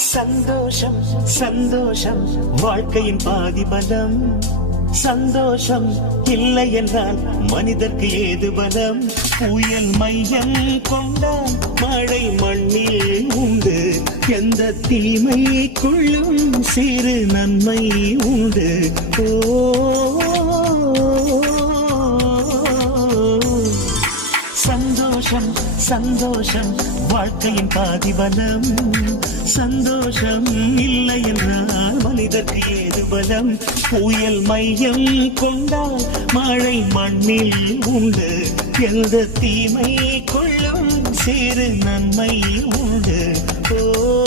சந்தோஷம் சந்தோஷம் வாழ்க்கையின் பாதி பலம். சந்தோஷம் இல்லை என்றால் மனிதர்க்கு ஏது பலம்? புயல் மையம் கொண்டால் மழை மண்ணில் உண்டு. எந்த தீமைக்குள்ளும் சிறு நன்மை உண்டு. ஓ சந்தோஷம் சந்தோஷம் வாழ்க்கையின் பாதி பலம். சந்தோஷம் இல்லை என்றால் மனிதர்க்கு ஏது பலம்? புயல் மையம் கொண்டால் மழை மண்ணில் உண்டு. எந்த தீமை கொள்ளும் சிறு நன்மை உண்டு. ஓ